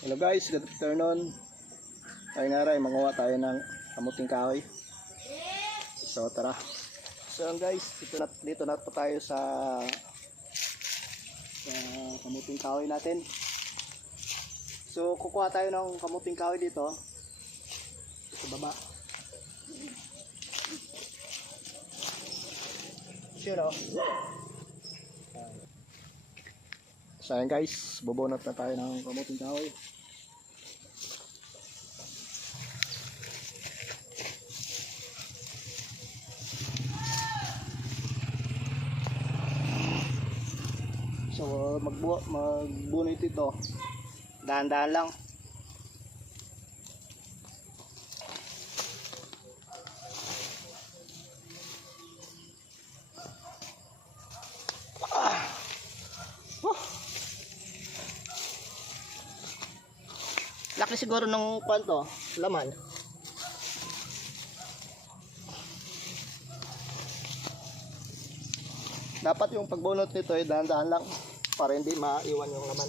Hello guys, good afternoon. Tayo nga rin, magawa tayo ng kamuting kahoy. So tara. So guys, dito na po tayo sa kamuting kahoy natin. So kukuha tayo ng kamuting kahoy dito sa baba. Sure. So ayan guys, bubunot na tayo ng kamuting kahoy. So magbunot ito, dahan-dahan lang. Laki siguro ng kwanto, laman. Dapat yung pagbunot nito ay dahan-dahan lang para hindi maiwan yung laman.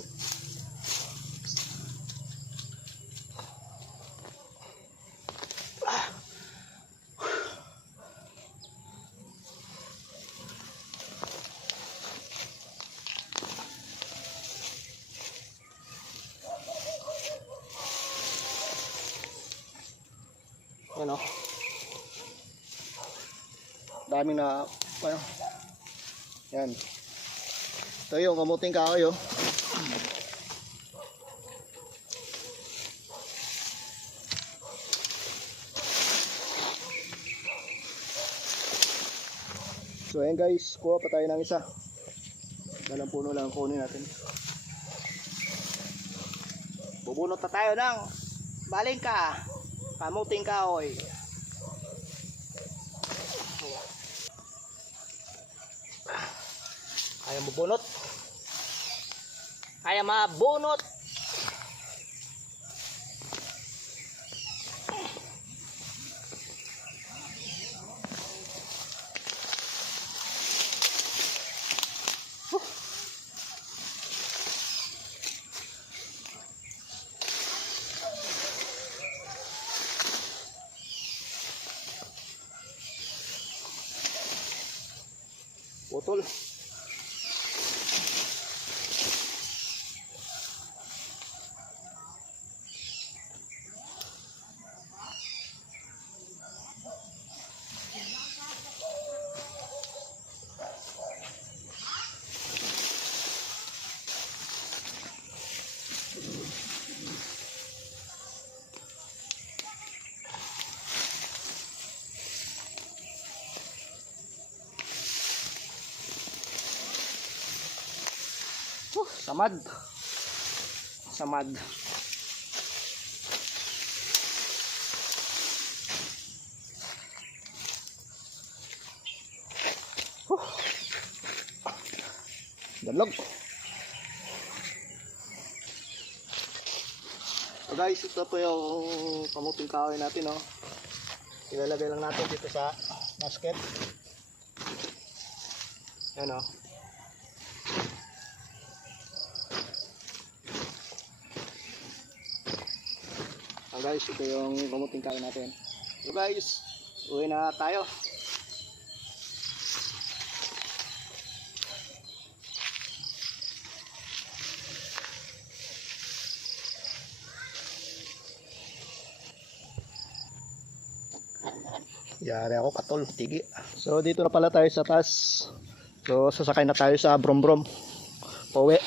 Yan o. Daming na ano. Yan. Ito yung kamuting kahoy oh. So ayan guys, kuha pa tayo ng isa. Dalang puno lang kunin natin. Bubunot na tayo ng balingka, kamuting kahoy. Kaya mabunot. Kaya mabunot. Putol. Samad. Samad. Dalog. So guys, ito po yung kamuting kahoy natin oh. Ilalagay lang natin dito sa basket. Yan oh. Guys, ito yung kamuting kahoy natin. So guys, uwi na tayo. Yari ako katol, tigi. So dito na pala tayo sa taas. So sasakay na tayo sa brom-brom. Pauwi.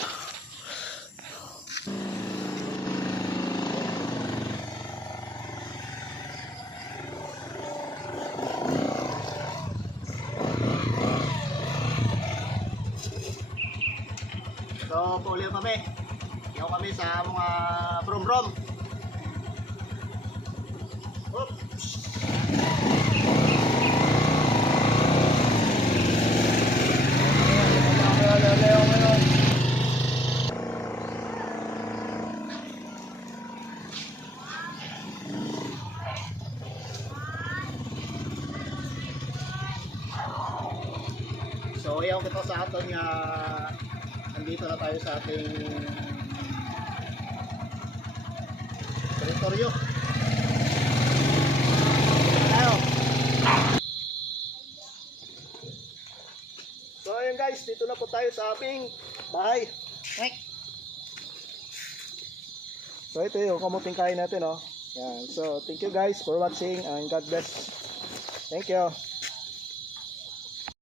So, pauliw kami. Iyaw kami sa mga brom-brom. Oops. So, iyaw kita sa aton nga nandito na tayo sa ating Oreo. Tayo. So ayun guys, dito na po tayo sa aming bahay. So ito yung kamuting kain natin, oh. Yan. So thank you guys for watching and God bless. Thank you.